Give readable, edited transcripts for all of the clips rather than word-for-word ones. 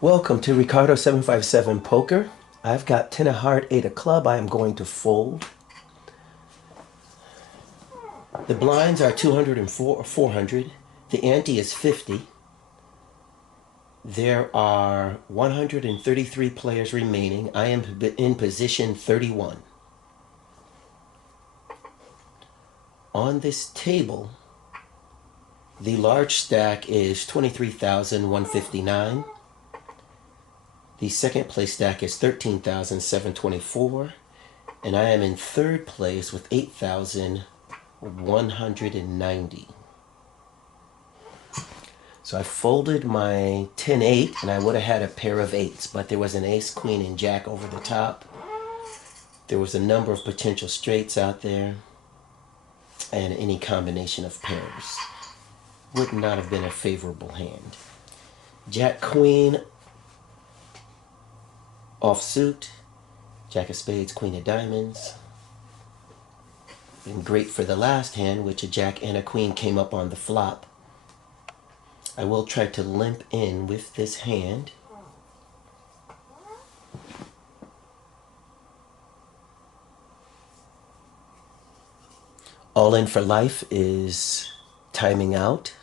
Welcome to RECARDO757 Poker. I've got 10 of heart, 8 of club. I am going to fold. The blinds are 200 and 400. The ante is 50. There are 133 players remaining. I am in position 31. On this table, the large stack is 23,159. The second place stack is 13,724, and I am in third place with 8,190. So I folded my 10-8, and I would have had a pair of eights, but there was an ace, queen, and jack over the top. There was a number of potential straights out there, and any combination of pairs would not have been a favorable hand. Jack, queen, offsuit, jack of spades, queen of diamonds. Been great for the last hand, which a jack and a queen came up on the flop. I will try to limp in with this hand. All in for life is timing out.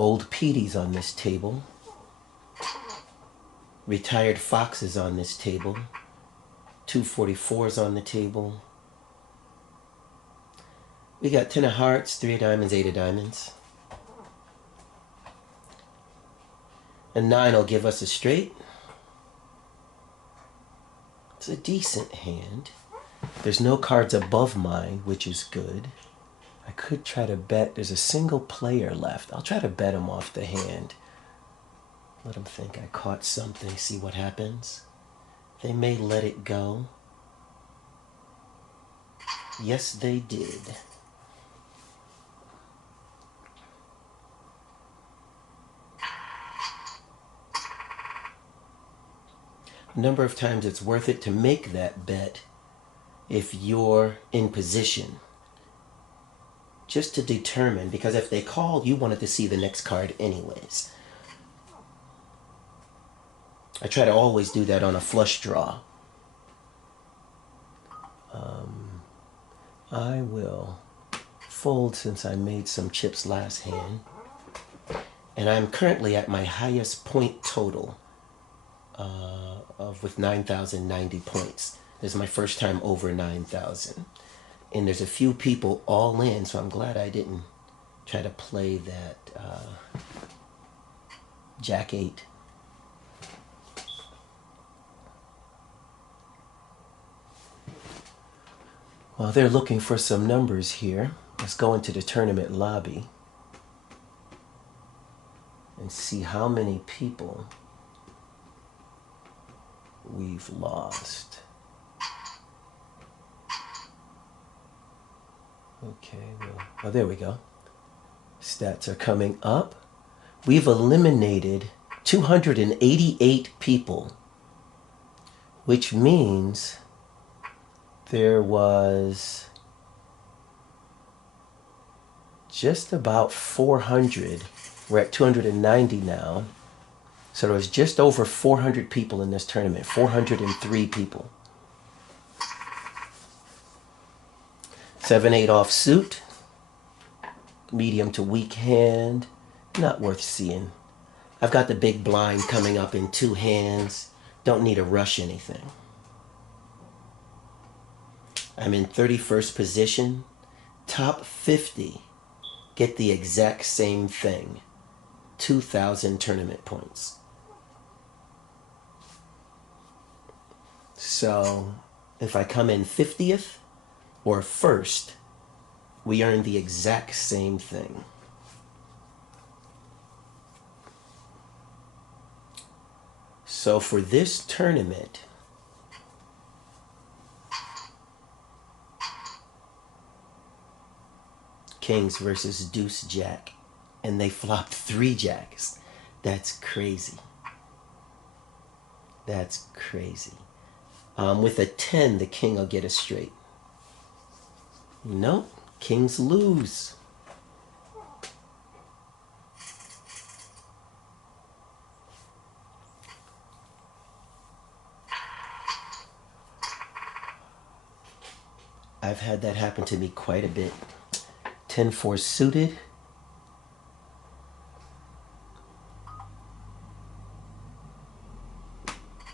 Old Petey's on this table. Retired Foxes on this table. 244s on the table. We got 10 of hearts, 3 of diamonds, 8 of diamonds. A 9 will give us a straight. It's a decent hand. There's no cards above mine, which is good. I could try to bet. There's a single player left. I'll try to bet him off the hand. Let him think I caught something, see what happens. They may let it go. Yes, they did. A number of times it's worth it to make that bet if you're in position. Just to determine, because if they call, you wanted to see the next card anyways. I try to always do that on a flush draw. I will fold since I made some chips last hand. And I'm currently at my highest point total with 9,090 points. This is my first time over 9,000. And there's a few people all in, so I'm glad I didn't try to play that Jack 8. While they're looking for some numbers here, let's go into the tournament lobby and see how many people we've lost. Okay, well, oh, there we go. Stats are coming up. We've eliminated 288 people, which means there was just about 400. We're at 290 now. So there was just over 400 people in this tournament, 403 people. 7-8 offsuit, medium to weak hand, not worth seeing. I've got the big blind coming up in 2 hands, don't need to rush anything. I'm in 31st position, top 50, get the exact same thing, 2,000 tournament points. So if I come in 50th, or first, we earn the exact same thing. So for this tournament, Kings versus Deuce Jack, and they flopped 3 jacks. That's crazy. That's crazy. With a 10, the king will get a straight. Nope, Kings lose. I've had that happen to me quite a bit. 10-4 suited.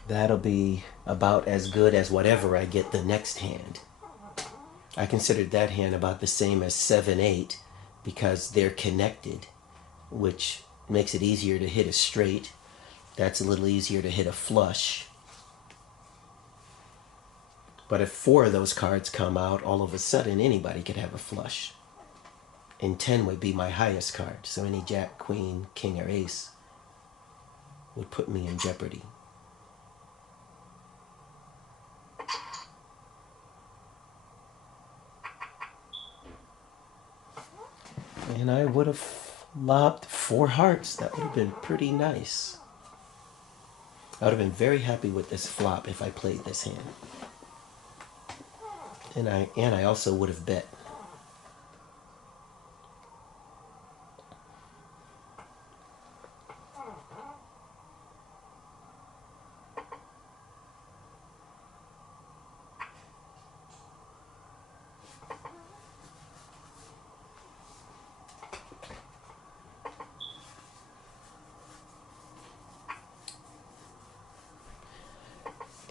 That'll be about as good as whatever I get the next hand. I considered that hand about the same as 7-8 because they're connected, which makes it easier to hit a straight. That's a little easier to hit a flush. But if 4 of those cards come out, all of a sudden anybody could have a flush. And 10 would be my highest card, so any jack, queen, king, or ace would put me in jeopardy. And I would have lobbed 4 hearts. That would have been pretty nice. I would have been very happy with this flop if I played this hand. And I also would have bet.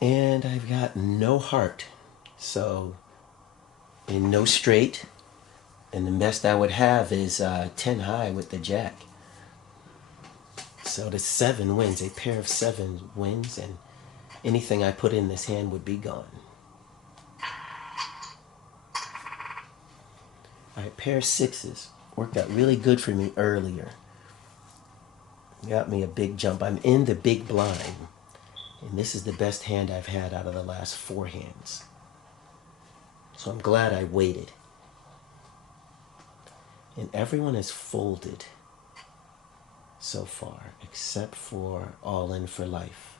And I've got no heart, so in no straight, and the best I would have is 10 high with the jack. So the 7 wins, a pair of 7 wins, and anything I put in this hand would be gone. All right, pair of 6s worked out really good for me earlier. Got me a big jump. I'm in the big blind. And this is the best hand I've had out of the last 4 hands. So I'm glad I waited. And everyone has folded so far, except for All In for Life.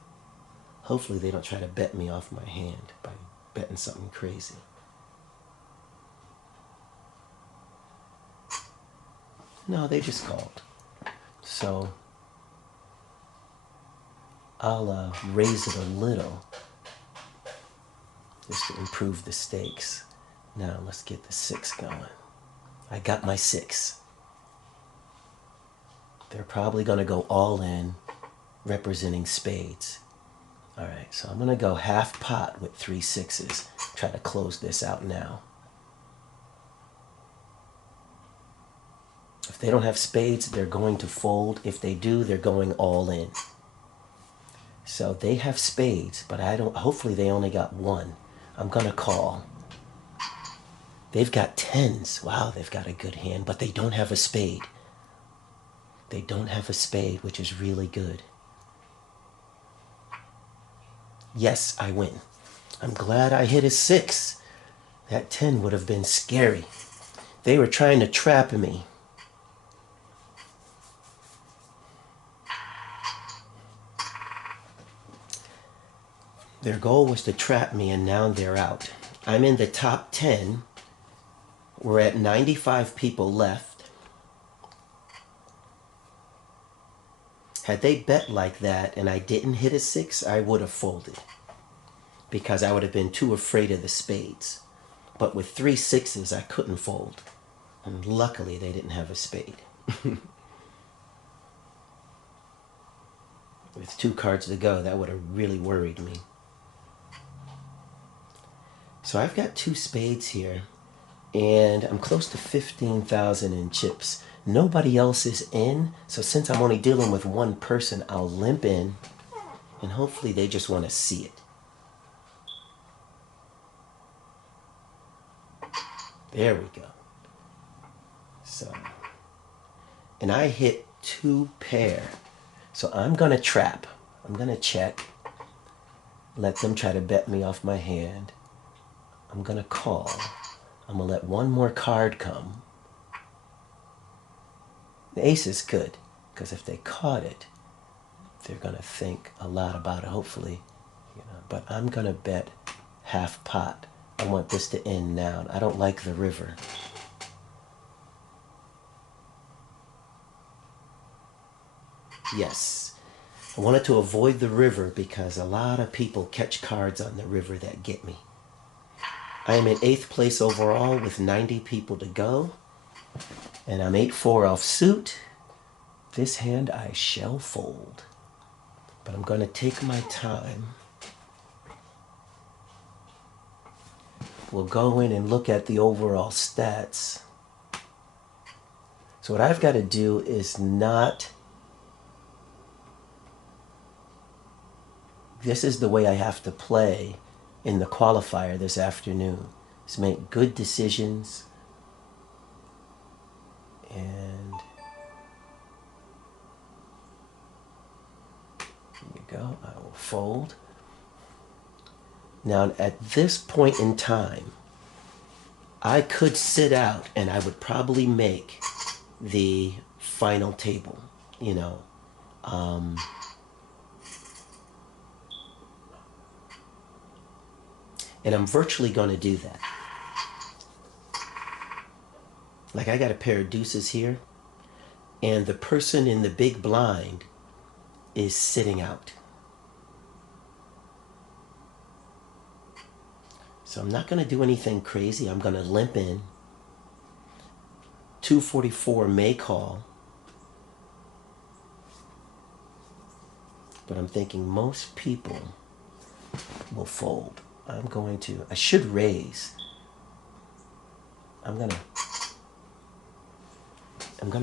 Hopefully they don't try to bet me off my hand by betting something crazy. No, they just called. So I'll raise it a little just to improve the stakes. Now let's get the 6 going. I got my 6. They're probably going to go all in, representing spades. All right, so I'm going to go half pot with 3 6s. Try to close this out now. If they don't have spades, they're going to fold. If they do, they're going all in. So they have spades, but I don't. Hopefully they only got 1. I'm going to call. They've got 10s. Wow, they've got a good hand, but they don't have a spade. They don't have a spade, which is really good. Yes, I win. I'm glad I hit a 6. That 10 would have been scary. They were trying to trap me. Their goal was to trap me, and now they're out. I'm in the top 10. We're at 95 people left. Had they bet like that and I didn't hit a 6, I would have folded because I would have been too afraid of the spades. But with 3 6s, I couldn't fold. And luckily, they didn't have a spade. With 2 cards to go, that would have really worried me. So I've got 2 spades here, and I'm close to 15,000 in chips. Nobody else is in, so since I'm only dealing with 1 person, I'll limp in, and hopefully they just want to see it. There we go. So, and I hit 2 pair. So I'm going to trap. I'm going to check. Let them try to bet me off my hand. I'm going to call. I'm going to let 1 more card come. The ace is good, because if they caught it, they're going to think a lot about it, hopefully. But I'm going to bet half pot. I want this to end now. I don't like the river. Yes. I wanted to avoid the river because a lot of people catch cards on the river that get me. I am in 8th place overall with 90 people to go. And I'm 8-4 off suit. This hand I shall fold. But I'm going to take my time. We'll go in and look at the overall stats. So what I've got to do is not... This is the way I have to play in the qualifier this afternoon. Is make good decisions. And here we go. I will fold. Now, at this point in time, I could sit out and I would probably make the final table, you know. And I'm virtually going to do that. Like, I got a pair of deuces here, and the person in the big blind is sitting out. So I'm not going to do anything crazy. I'm going to limp in. 244 may call. But I'm thinking most people will fold. I should raise. I'm gonna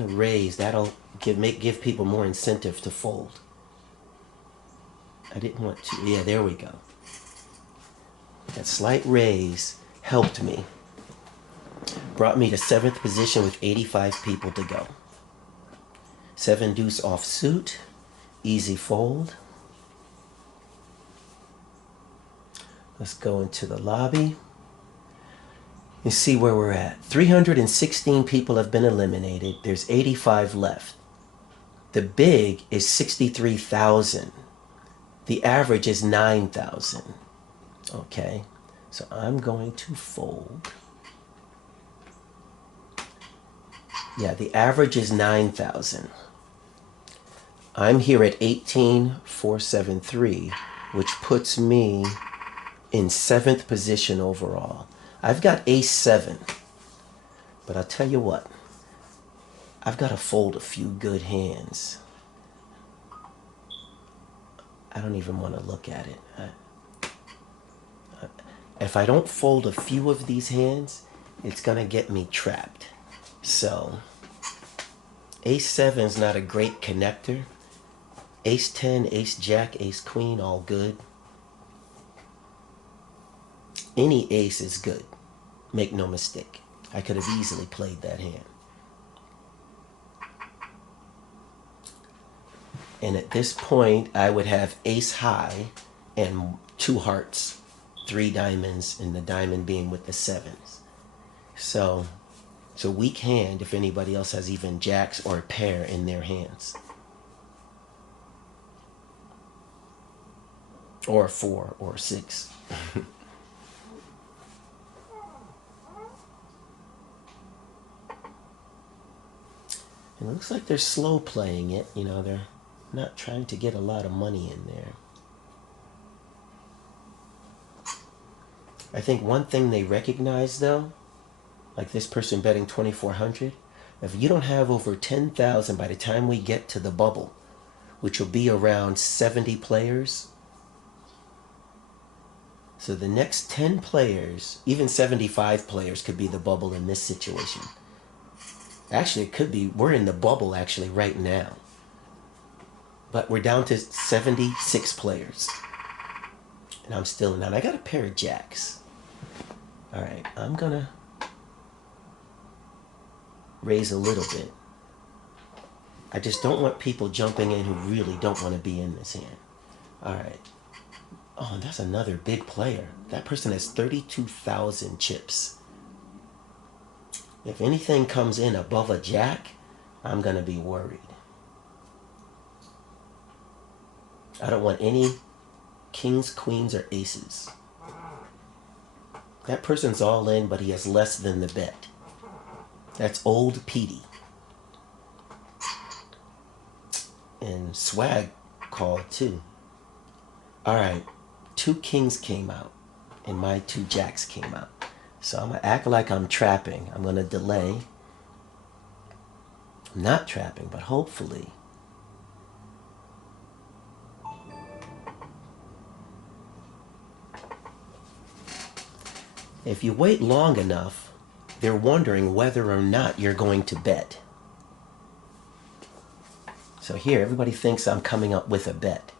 raise. That'll give people more incentive to fold. I didn't want to. Yeah, there we go. That slight raise helped me. Brought me to 7th position with 85 people to go. 7 deuce off suit. Easy fold. Let's go into the lobby and see where we're at. 316 people have been eliminated. There's 85 left. The big is 63,000. The average is 9,000. Okay, so I'm going to fold. Yeah, the average is 9,000. I'm here at 18,473, which puts me in 7th position overall. I've got ace-7, but I'll tell you what, I've got to fold a few good hands. I don't even want to look at it. If I don't fold a few of these hands, it's going to get me trapped. So, ace-7 is not a great connector. Ace-10, ace-jack, ace-queen, all good. Any ace is good. Make no mistake. I could have easily played that hand. And at this point, I would have ace high and 2 hearts, 3 diamonds, and the diamond being with the 7s. So it's a weak hand if anybody else has even jacks or a pair in their hands. Or 4 or 6. It looks like they're slow playing it. You know, they're not trying to get a lot of money in there. I think one thing they recognize, though, like this person betting 2,400, if you don't have over 10,000 by the time we get to the bubble, which will be around 70 players, so the next 10 players, even 75 players could be the bubble in this situation. Actually, it could be, we're in the bubble actually right now. But we're down to 76 players. And I'm still in. I got a pair of jacks. All right, I'm gonna raise a little bit. I just don't want people jumping in who really don't want to be in this hand. All right. Oh, that's another big player. That person has 32,000 chips. If anything comes in above a jack, I'm going to be worried. I don't want any kings, queens, or aces. That person's all in, but he has less than the bet. That's old Petey. And Swag called too. Alright, 2 kings came out and my 2 jacks came out. So I'm going to act like I'm trapping. I'm going to delay. I'm not trapping, but hopefully. If you wait long enough, they're wondering whether or not you're going to bet. So here, everybody thinks I'm coming up with a bet.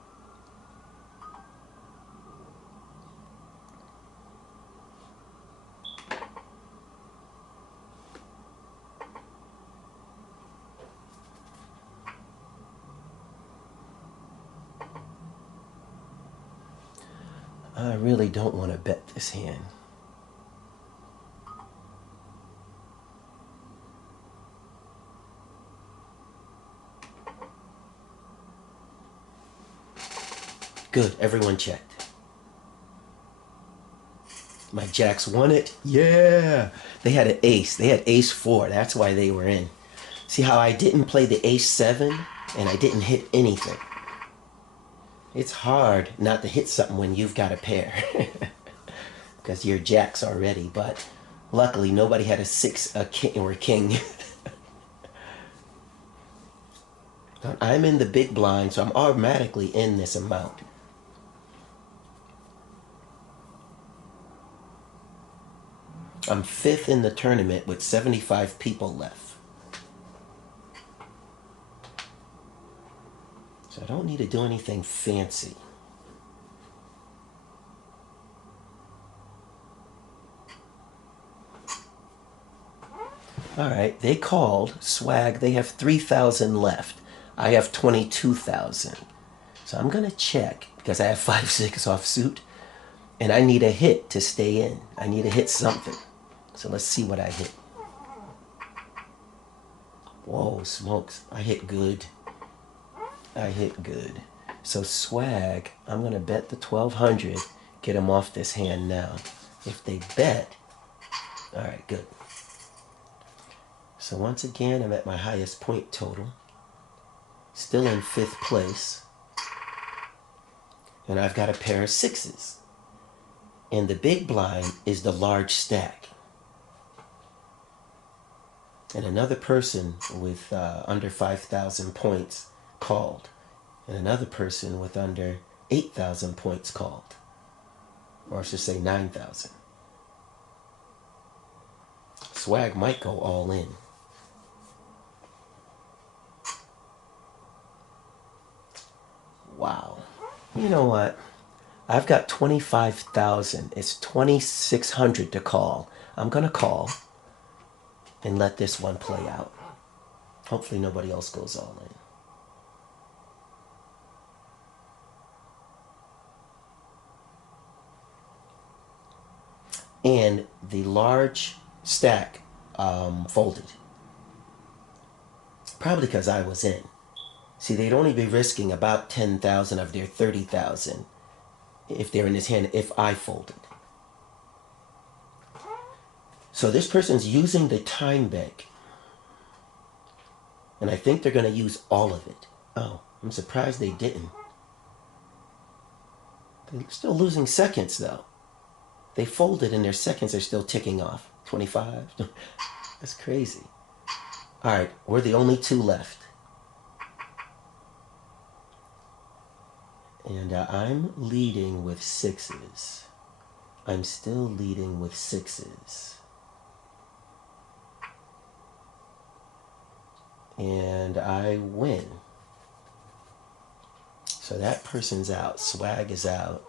I really don't want to bet this hand. Good, everyone checked. My jacks won it. Yeah! They had an ace. They had ace 4. That's why they were in. See how I didn't play the ace 7 and I didn't hit anything. It's hard not to hit something when you've got a pair. Because you're jacks already, but luckily nobody had a 6, a king, or a king. I'm in the big blind, so I'm automatically in this amount. I'm 5th in the tournament with 75 people left. So I don't need to do anything fancy. All right, they called. Swag, they have 3,000 left. I have 22,000. So I'm going to check because I have 5-6 offsuit. And I need a hit to stay in. I need to hit something. So let's see what I hit. Whoa, smokes. I hit good. I hit good. So Swag, I'm going to bet the 1,200. Get them off this hand now. If they bet, all right, good. So once again, I'm at my highest point total. Still in 5th place. And I've got a pair of 6s. And the big blind is the large stack. And another person with under 5,000 points called. And another person with under 8,000 points called. Or I should say 9,000. Swag might go all in. Wow. You know what? I've got 25,000. It's 2,600 to call. I'm going to call and let this one play out. Hopefully nobody else goes all in. And the large stack folded. Probably because I was in. See, they'd only be risking about 10,000 of their 30,000 if they're in this hand, if I folded. So this person's using the time bank. And I think they're going to use all of it. Oh, I'm surprised they didn't. They're still losing seconds, though. They folded and their seconds are still ticking off. 25. That's crazy. All right, we're the only 2 left. And I'm leading with 6s. I'm still leading with 6s. And I win. So that person's out. Swag is out.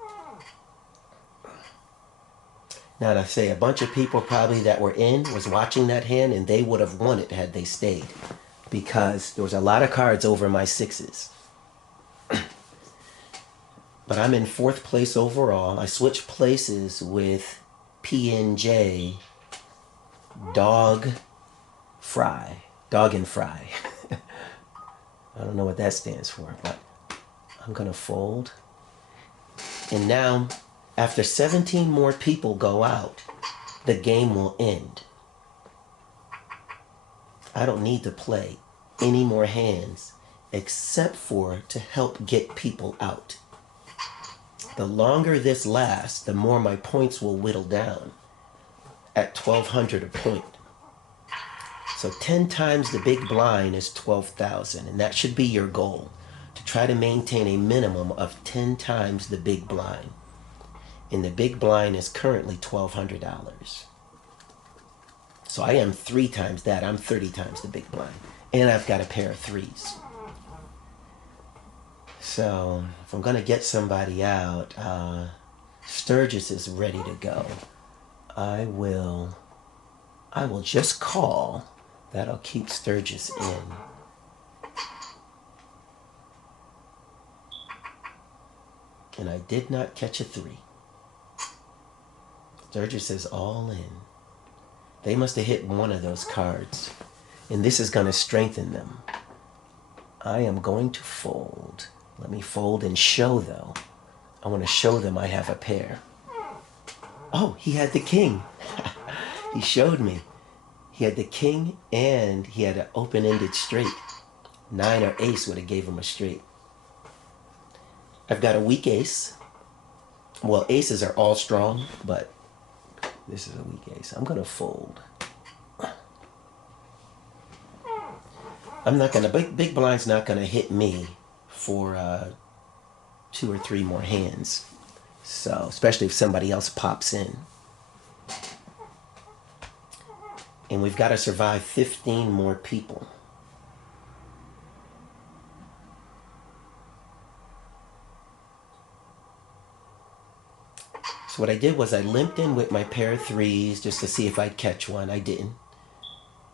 Now to say a bunch of people probably that were in was watching that hand and they would have won it had they stayed. Because there was a lot of cards over my 6s. But I'm in 4th place overall. I switched places with P&J Dog and Fry. I don't know what that stands for, but I'm going to fold. And now, after 17 more people go out, the game will end. I don't need to play any more hands except for to help get people out. The longer this lasts, the more my points will whittle down at 1,200 a point. So 10 times the big blind is 12,000, and that should be your goal, to try to maintain a minimum of 10 times the big blind. And the big blind is currently $1,200. So I am 3 times that. I'm 30 times the big blind. And I've got a pair of threes. So if I'm going to get somebody out, Sturgis is ready to go. I will just call. That'll keep Sturgis in. And I did not catch a 3. Sturgis is all in. They must have hit one of those cards. And this is going to strengthen them. I am going to fold. Let me fold and show, though. I want to show them I have a pair. Oh, he had the king. He showed me. He had the king and he had an open-ended straight. 9 or ace would have gave him a straight. I've got a weak ace. Well, aces are all strong, but this is a weak ace. I'm going to fold. I'm not going to, big blind's not going to hit me for 2 or 3 more hands. So, especially if somebody else pops in. And we've got to survive 15 more people. So what I did was I limped in with my pair of threes just to see if I'd catch one. I didn't.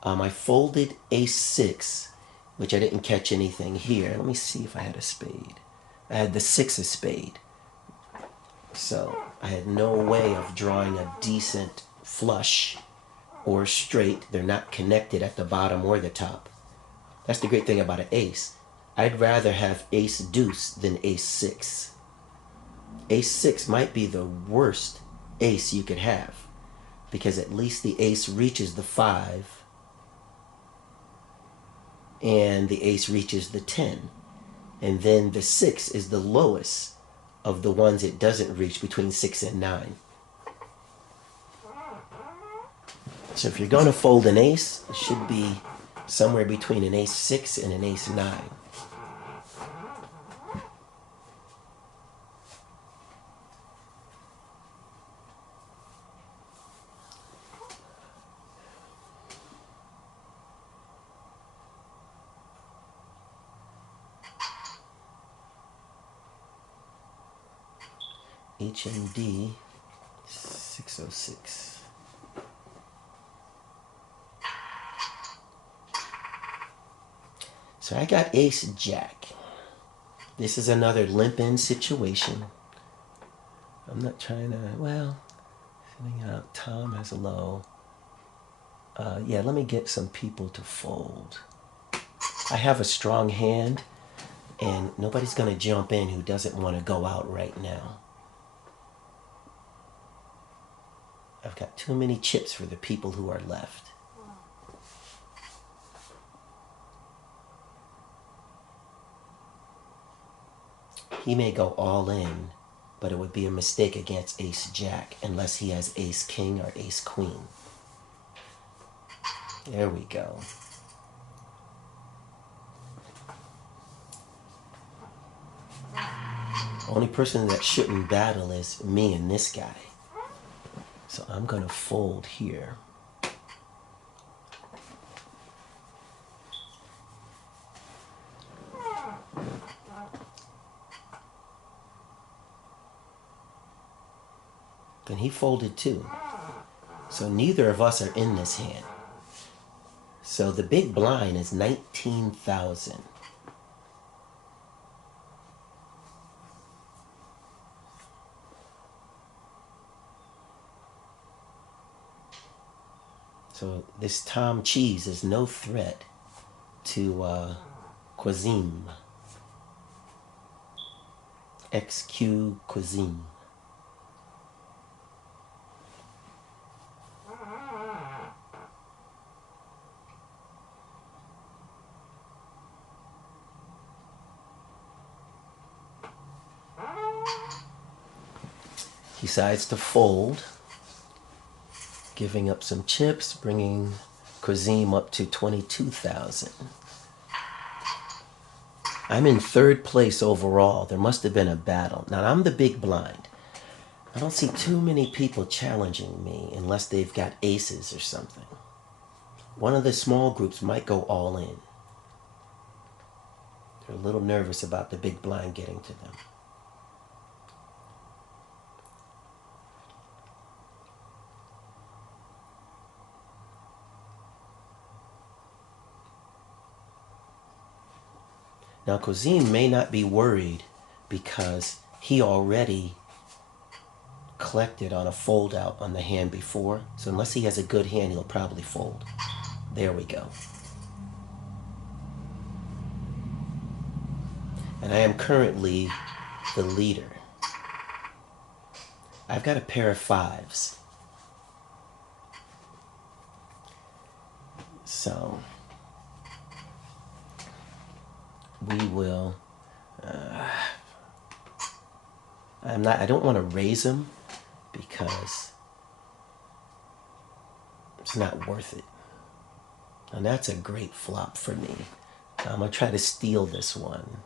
I folded ace 6, which I didn't catch anything here. Let me see if I had a spade. I had the 6 of spade. So I had no way of drawing a decent flush or straight. They're not connected at the bottom or the top. That's the great thing about an ace. I'd rather have ace deuce than ace 6. Ace 6 might be the worst ace you could have, because at least the ace reaches the 5 and the ace reaches the 10. And then the 6 is the lowest of the ones it doesn't reach, between 6 and 9. So if you're going to fold an ace, it should be somewhere between an ace 6 and an ace 9. HMD 606. So I got ace jack. This is another limp in situation. I'm not trying to, well, filling out. Tom has a low. Yeah, let me get some people to fold. I have a strong hand, and nobody's going to jump in who doesn't want to go out right now. I've got too many chips for the people who are left. He may go all in, but it would be a mistake against ace jack unless he has ace king or ace queen. There we go. Only person that shouldn't battle is me and this guy. So I'm going to fold here. And he folded too. So neither of us are in this hand. So the big blind is 19,000. So this Tom Cheese is no threat to Cuisine. XQ Cuisine. He decides to fold, giving up some chips, bringing Quazim up to 22,000. I'm in third place overall. There must have been a battle. Now, I'm the big blind. I don't see too many people challenging me unless they've got aces or something. One of the small groups might go all in. They're a little nervous about the big blind getting to them. Now, Quazim may not be worried because he already collected on a fold out on the hand before. So unless he has a good hand, he'll probably fold. There we go. And I am currently the leader. I've got a pair of fives. So we will, I don't want to raise him because it's not worth it. And that's a great flop for me. I'm going to try to steal this one.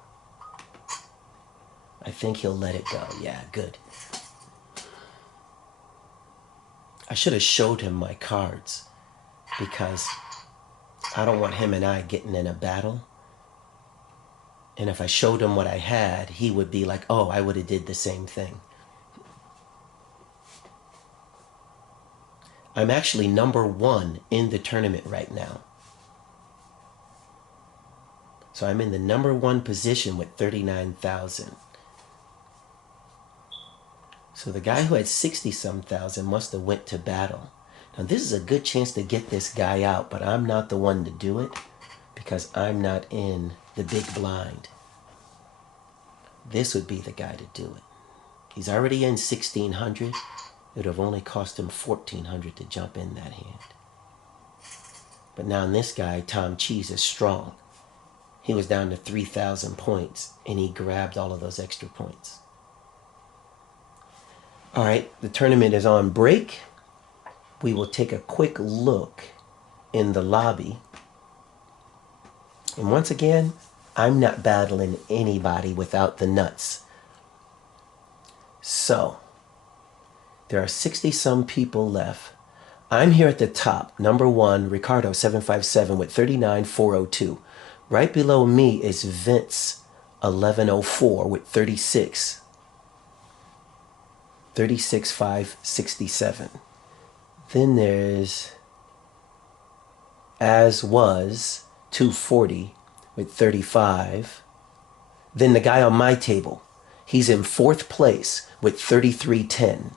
I think he'll let it go. Yeah, good. I should have showed him my cards because I don't want him and I getting in a battle. And if I showed him what I had, he would be like, oh, I would have did the same thing. I'm actually number 1 in the tournament right now. So I'm in the number 1 position with 39,000. So the guy who had 60-some thousand must have went to battle. Now this is a good chance to get this guy out, but I'm not the one to do it because I'm not in the big blind. This would be the guy to do it. He's already in 1,600. It would have only cost him 1,400 to jump in that hand. But now this guy, Tom Cheese, is strong. He was down to 3,000 points, and he grabbed all of those extra points. All right, the tournament is on break. We will take a quick look in the lobby. And once again, I'm not battling anybody without the nuts. So, there are 60-some people left. I'm here at the top, number 1, RECARDO757 with 39,402. Right below me is Vince 1104 with 36,567. Then there's As Was 240 with 35. Then the guy on my table, he's in 4th place with 3310.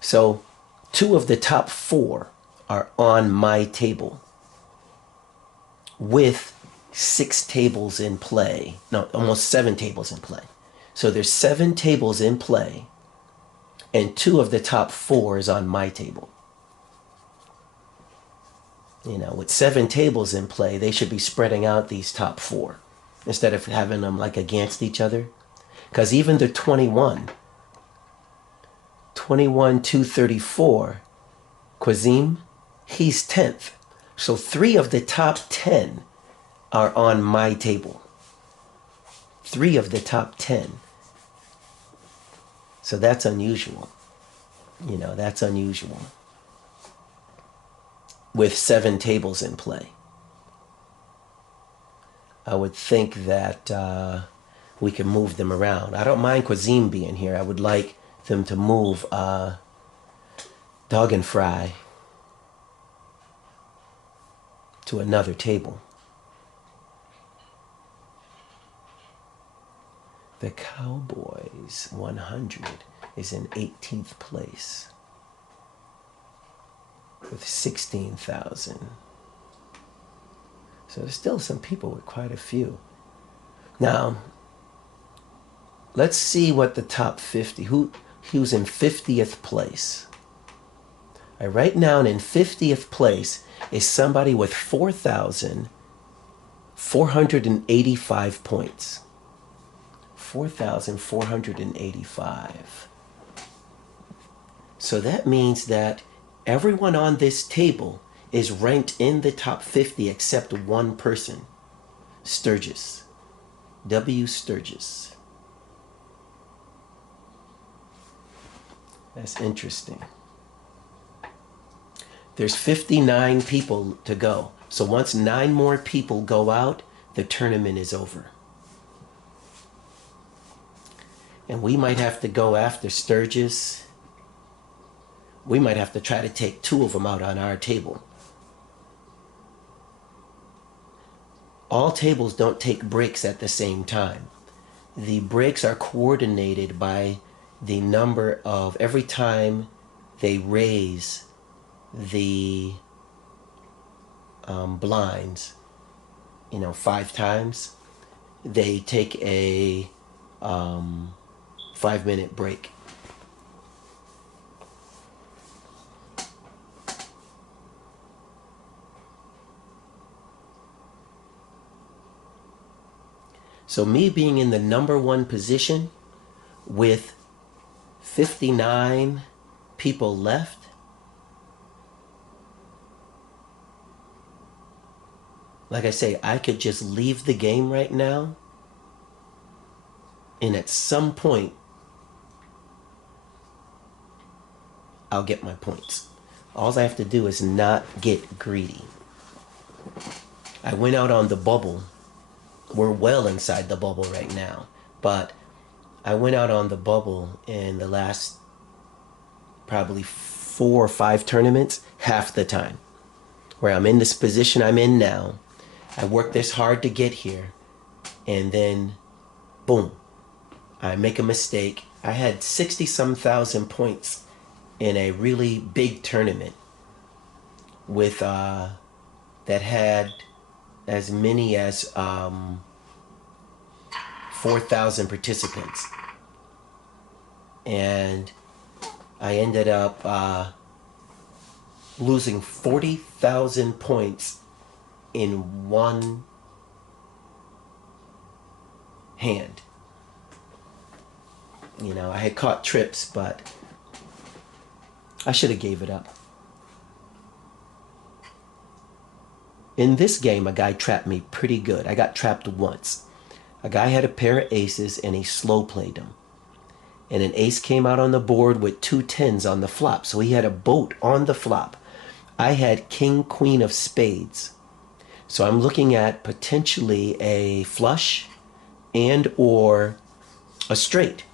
So 2 of the top 4 are on my table with 6 tables in play. No, almost 7 tables in play. So there's 7 tables in play, and 2 of the top 4 is on my table. You know, with 7 tables in play, they should be spreading out these top 4 instead of having them like against each other. Because even the 234, Quazim, he's 10th. So 3 of the top 10 are on my table. 3 of the top 10. So that's unusual. You know, that's unusual. With 7 tables in play. I would think that we can move them around. I don't mind Quazim being here. I would like them to move Dog and Fry to another table. The Cowboys 100 is in 18th place with 16,000. So there's still some people with quite a few. Now, let's see what the top 50, who's in 50th place. Right now in 50th place is somebody with 4,485 points. 4,485. So that means that everyone on this table is ranked in the top 50 except one person, Sturgis. W. Sturgis. That's interesting. There's 59 people to go. So once 9 more people go out, the tournament is over. And we might have to go after Sturgis. We might have to try to take 2 of them out on our table. All tables don't take breaks at the same time. The breaks are coordinated by the number of every time they raise the blinds, 5 times, they take a 5-minute break. So me being in the number 1 position with 59 people left, like I say, I could just leave the game right now, and at some point I'll get my points. All I have to do is not get greedy. I went out on the bubble. We're well inside the bubble right now, but I went out on the bubble in the last probably 4 or 5 tournaments half the time, where I'm in this position I'm in now. I worked this hard to get here, and then boom, I make a mistake. I had 60-some thousand points in a really big tournament with that had as many as 4,000 participants, and I ended up losing 40,000 points in one hand. I had caught trips, but I should have gave it up. In this game, a guy trapped me pretty good. I got trapped once. A guy had a pair of aces and he slow played them. And an ace came out on the board with 2 10s on the flop. So he had a boat on the flop. I had king, queen of spades. So I'm looking at potentially a flush and or a straight.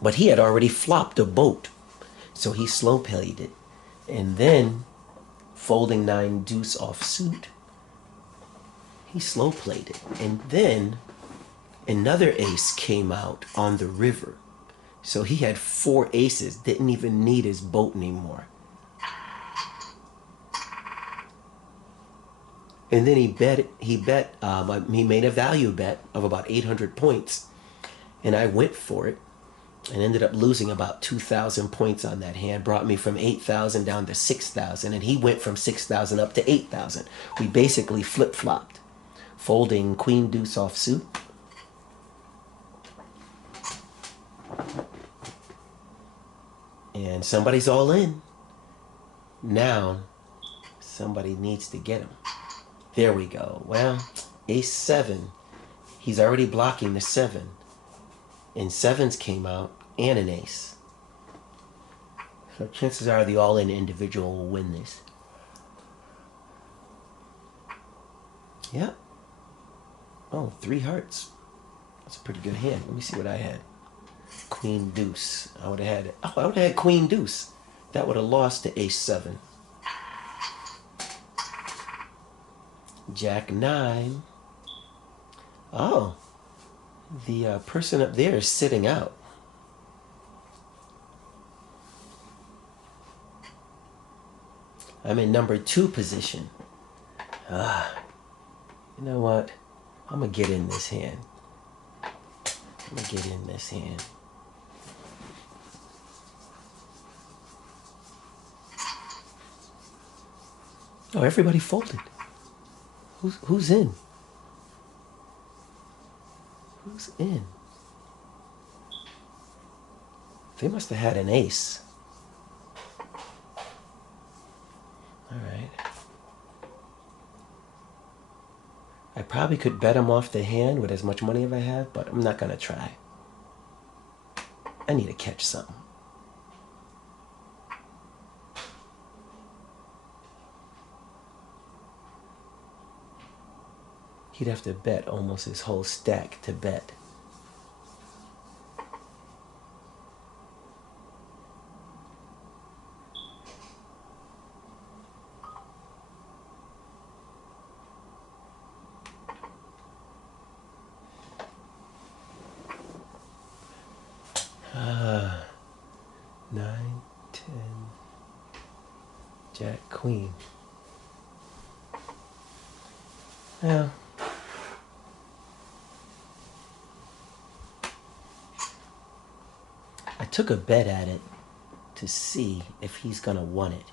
But he had already flopped a boat. So he slow played it. And then folding 9 deuce off suit, he slow played it. And then another ace came out on the river. So he had 4 aces, didn't even need his boat anymore. And then he made a value bet of about 800 points. And I went for it and ended up losing about 2,000 points on that hand. Brought me from 8,000 down to 6,000. And he went from 6,000 up to 8,000. We basically flip-flopped, folding queen deuce off suit. And somebody's all in. Now, somebody needs to get him. There we go. Well, ace 7. He's already blocking the 7. And 7s came out and an ace. So chances are the all-in individual will win this. Yep. Oh, 3 hearts. That's a pretty good hand. Let me see what I had. Queen deuce. I would have had queen deuce. That would have lost to ace 7. Jack 9. Oh, the person up there is sitting out. I'm in number 2 position. You know what? I'm going to get in this hand. Oh, everybody folded. Who's in? Who's in? They must have had an ace. right. I probably could bet him off the hand with as much money as I have, but I'm not going to try. I need to catch something. He'd have to bet almost his whole stack to bet. Nine, 10, Jack, Queen. Yeah. I took a bet at it to see if he's gonna want it.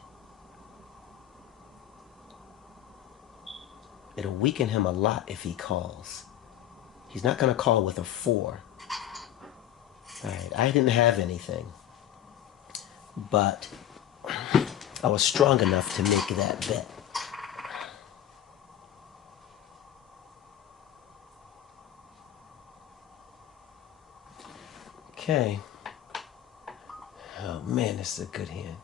It'll weaken him a lot if he calls. He's not gonna call with a 4. Alright, I didn't have anything. But I was strong enough to make that bet. Okay. Oh man, this is a good hand.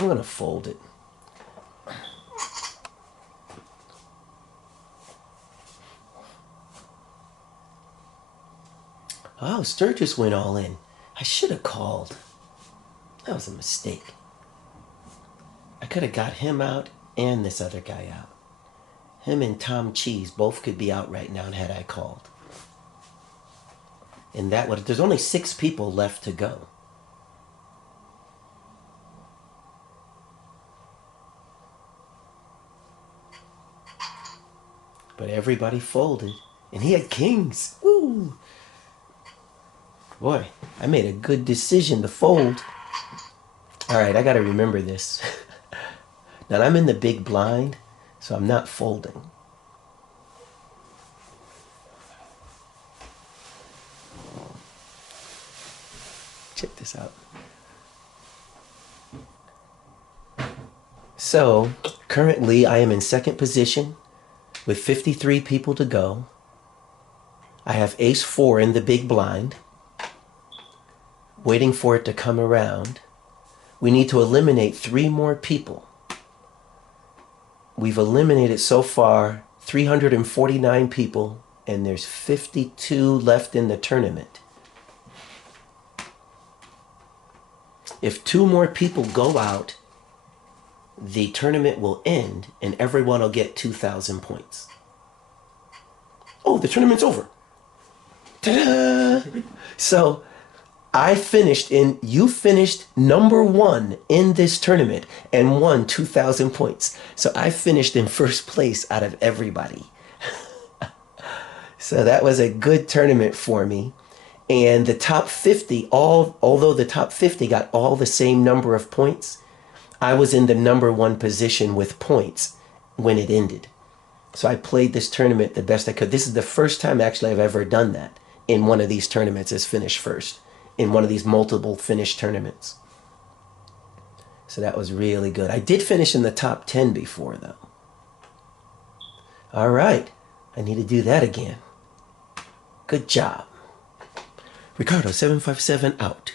I'm gonna fold it. Oh, Sturgis went all in. I should have called. That was a mistake. I could have got him out and this other guy out. Him and Tom Cheese both could be out right now had I called. And that would, there's only 6 people left to go. But everybody folded. And he had kings. Woo! Boy, I made a good decision to fold. Alright, I gotta remember this. Now I'm in the big blind, so I'm not folding. Check this out. So, currently I am in second position with 53 people to go. I have ace 4 in the big blind, waiting for it to come around. We need to eliminate 3 more people. We've eliminated so far 349 people, and there's 52 left in the tournament. If 2 more people go out, the tournament will end and everyone will get 2,000 points. Oh, the tournament's over. Ta-da! So you finished number 1 in this tournament and won 2,000 points. So I finished in first place out of everybody. So that was a good tournament for me. And the top 50, although the top 50 got all the same number of points, I was in the number 1 position with points when it ended. So I played this tournament the best I could. This is the first time actually I've ever done that in one of these tournaments, is finish first in one of these multiple finish tournaments. So that was really good. I did finish in the top 10 before though. All right, I need to do that again. Good job. RECARDO757 out.